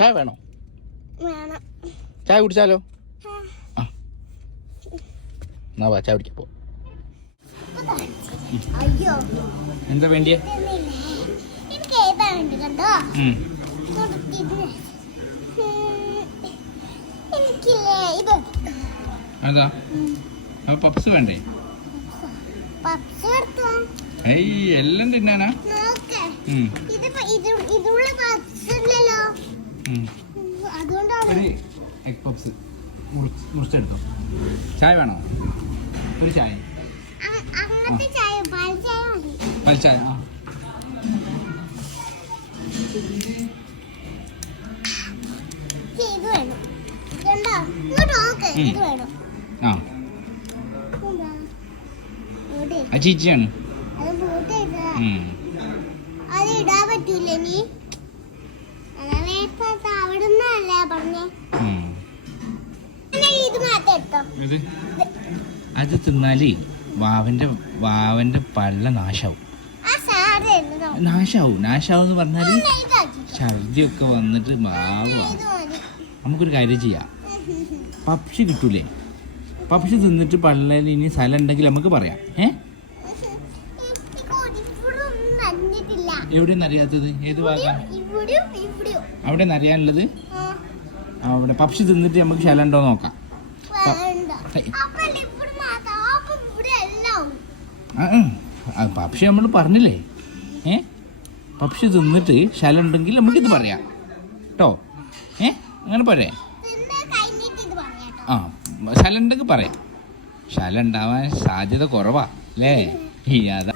ചായ വേണോ? ചായ കുടിച്ചാലോ? ആ എന്നാ വാ ചായ കുടിക്കാൻ പോ. എന്താ വേണ്ടിയേ? അതാ പപ്സ് വേണ്ടേ? ഏയ് എല്ലാം തിന്നാനാ? Egg puffs മുറിച്ചെടുത്തോ. ചായ വേണോ? ഒരു ചായ. പാൽച്ചായ. ആ ആ ചീച്ചിയാണ്. ഇടാൻ പറ്റൂല നീ അത് തിന്നാല് വാവന്റെ പള്ള നാശാവും എന്ന് പറഞ്ഞാല് ഛർദിയൊക്കെ വന്നിട്ട് നമുക്കൊരു കാര്യം ചെയ്യാം. പപ്ഷി കിട്ടൂലേ? പപ്ഷി തിന്നിട്ട് പള്ളയിൽ ഇനി സ്ഥലം ഉണ്ടെങ്കിൽ നമുക്ക് പറയാം. എവിടെയൊന്നും അറിയാത്തത്? ഏത് ഭാഗം അവിടെ നിന്ന് അറിയാനുള്ളത്? അവിടെ പപ്ഷി തിന്നിട്ട് നമുക്ക് സ്ഥലം ഉണ്ടോ നോക്കാം. പപ്ഷി നമ്മൾ പറഞ്ഞില്ലേ? പപ്ഷി തിന്നിട്ട് സ്ഥലം ഉണ്ടെങ്കിൽ നമുക്കിത് പറയാം കേട്ടോ. അങ്ങനെ പോരെ? ആ സ്ഥലം ഉണ്ടെങ്കിൽ പറയാം. സ്ഥലം ഉണ്ടാവാൻ സാധ്യത കുറവാ അല്ലേ? അതാ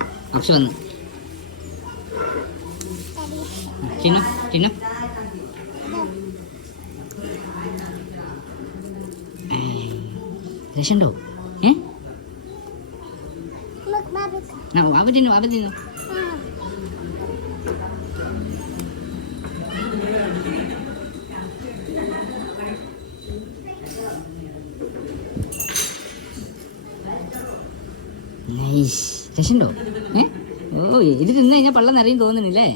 രക്ഷണ്ടോ? വാവ രക്ഷണ്ടോ? ഓ ഇത് തിന്നു കഴിഞ്ഞാൽ പള്ള നിറയും തോന്നുന്നില്ലേ?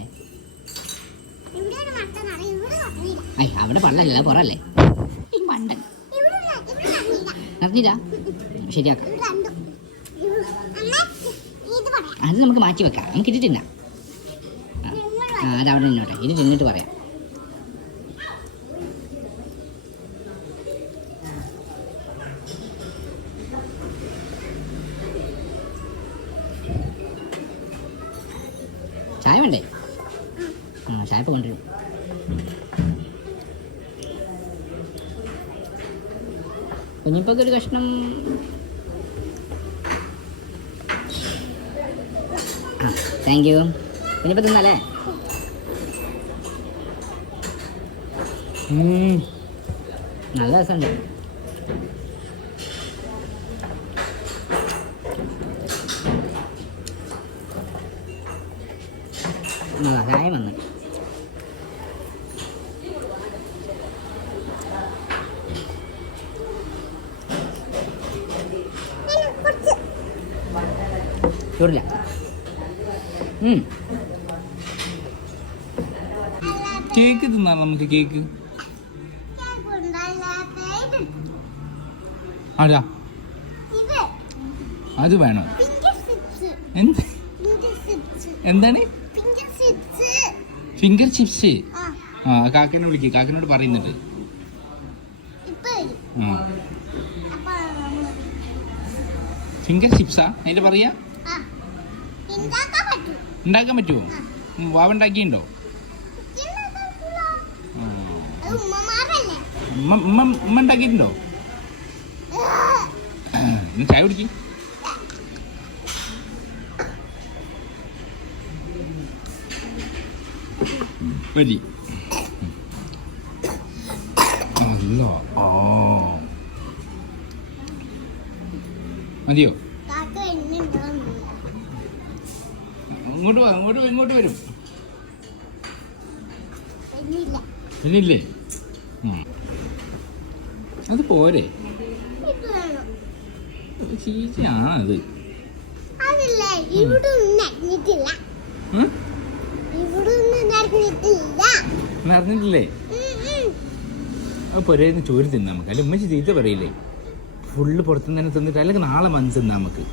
അവിടെ പള്ളല്ല പുറല്ലേ ഈ മണ്ടൻ. നടന്നില്ല? ശരിയാക്കാം. അത് നമുക്ക് മാറ്റി വെക്കാം. നമുക്ക് ഇത് തിന്നാം. അതവിടെ നിന്നോട്ടെ. ഇത് തിന്നിട്ട് പറയാം. ചായ വേണ്ടേ? ചായ ഇപ്പം കൊണ്ടുവരും. കുഞ്ഞിപ്പോൾ ഒരു കഷ്ണം. Thank you. കുഞ്ഞിപ്പോൾ തിന്നല്ലേ? നല്ല രസമുണ്ട്. ചായ വന്ന് ചോറില്ല. കേക്ക് തിന്നാ നമുക്ക്. കേക്ക് അതാ അത് വേണോ? എന്താണ്? Finger chips. ആ കാക്കനെ വിളിക്കുക. കാക്കനോട് പറയുന്നുണ്ട്. ഫിംഗർ ചിപ്സാ അതിന്റെ പറയാ? ഉണ്ടാക്കാൻ പറ്റുമോ? വാവ ഉണ്ടാക്കിയുണ്ടോ? ഉമ്മ ഉണ്ടാക്കിയിട്ടുണ്ടോ? ചായ കുടിക്ക്. വരി. മതിയോ? ഇങ്ങോട്ട് വാ. ഇങ്ങോട്ട് വരും. ഇല്ലേ? അത് പോരെ? ചീച്ചയാണത്. നടന്നിട്ടില്ലേ? പുരേന്ന് ചോര് തിന്നാം നമുക്ക്. അല്ലെങ്കിൽ ഉമ്മച്ചി ചീത്ത പറയില്ലേ, ഫുള്ള് പുറത്തുനിന്ന് തന്നെ തിന്നിട്ട്, അല്ലെങ്കിൽ നാളെ വന്ന് തിന്നാം നമുക്ക്.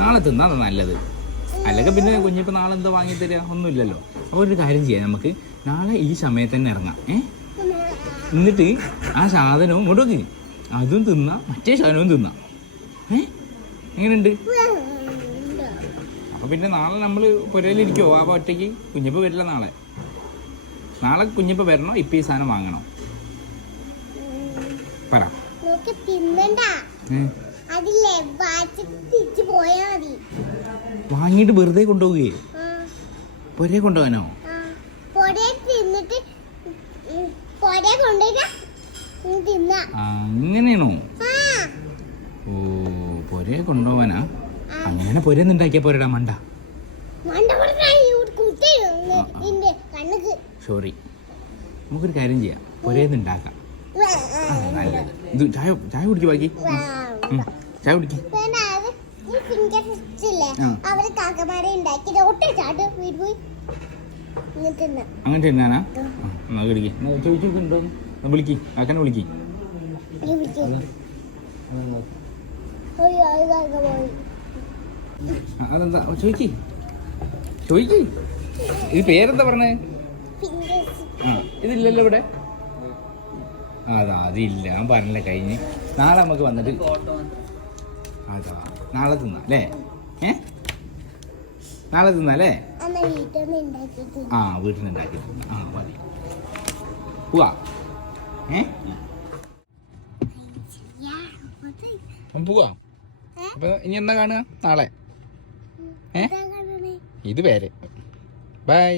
നാളെ തിന്നാ നല്ലത്. അല്ലെങ്കിൽ പിന്നെ കുഞ്ഞിപ്പോൾ നാളെ എന്താ വാങ്ങി തരിക, ഒന്നുമില്ലല്ലോ. അപ്പോൾ ഒരു കാര്യം ചെയ്യാം, നമുക്ക് നാളെ ഈ സമയത്ത് തന്നെ ഇറങ്ങാം. എന്നിട്ട് ആ സാധനവും മുടക്ക് അതും തിന്നാം, മറ്റേ സാധനവും തിന്നാം. എങ്ങനെയുണ്ട്? അപ്പോൾ പിന്നെ നാളെ നമ്മൾ പുരയിലിരിക്കുമോ ആ ഒറ്റയ്ക്ക്? കുഞ്ഞിപ്പോൾ വരില്ല നാളെ. നാളെ കുഞ്ഞിപ്പോൾ വരണോ, ഇപ്പം ഈ സാധനം വാങ്ങണോ? പറ. വാങ്ങിയിട്ട് വെറുതെ കൊണ്ടുപോകുകയെ? പുരയെ കൊണ്ടുപോകാനോ? അങ്ങനെയാണോ? ഓ, പുരയെ കൊണ്ടുപോകാനാ? അങ്ങനെ പുരന്ന് ഉണ്ടാക്കിയാ പോരടാ മണ്ട. സോറി, നമുക്കൊരു കാര്യം ചെയ്യാം, പുരയെന്ന് ഉണ്ടാക്കാം. നല്ലത്. ഇത് ചായ കുടിക്കും, ബാക്കി ചായ കുടിക്കും. അങ്ങനെ തിന്നാനാ? എന്നാ വിളിക്ക്, ചോദിച്ചിട്ടുണ്ടോ? വിളിക്ക്, ആക്കനെ വിളിക്ക്. അതെന്താ ചോദിക്ക്, ചോദിക്ക്. ഇത് പേരെന്താ പറഞ്ഞേ? ഇതില്ലല്ലോ ഇവിടെ. അതാ അതില്ല, ഞാൻ പറഞ്ഞില്ല കഴിഞ്ഞ്. നാളെ നമുക്ക് വന്നിട്ട് അതാ നാളെ തിന്നാം അല്ലേ? നാളെ തിന്നാം അല്ലേ? ആ, വീട്ടിൽ നിന്ന് ഉണ്ടാക്കി. ആ മതി, പോവാ. പോവാ. അപ്പൊ ഇനി എന്താ കാണുക നാളെ? ഇത് പേര്. ബൈ.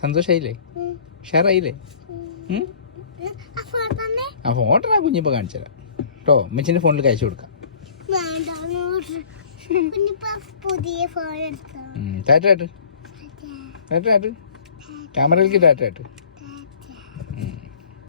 സന്തോഷായില്ലേ? ഷെയറായില്ലേ? ആ ഫോട്ടോ കുഞ്ഞിപ്പോൾ കാണിച്ചു തരാം കേട്ടോ. അമ്മച്ചിൻ്റെ ഫോണിൽ കഴിച്ചു കൊടുക്കാം. ടാറ്റാട്ട് ടാറ്റാട്ട് ക്യാമറയിലേക്ക് ടാറ്റാട്ട്.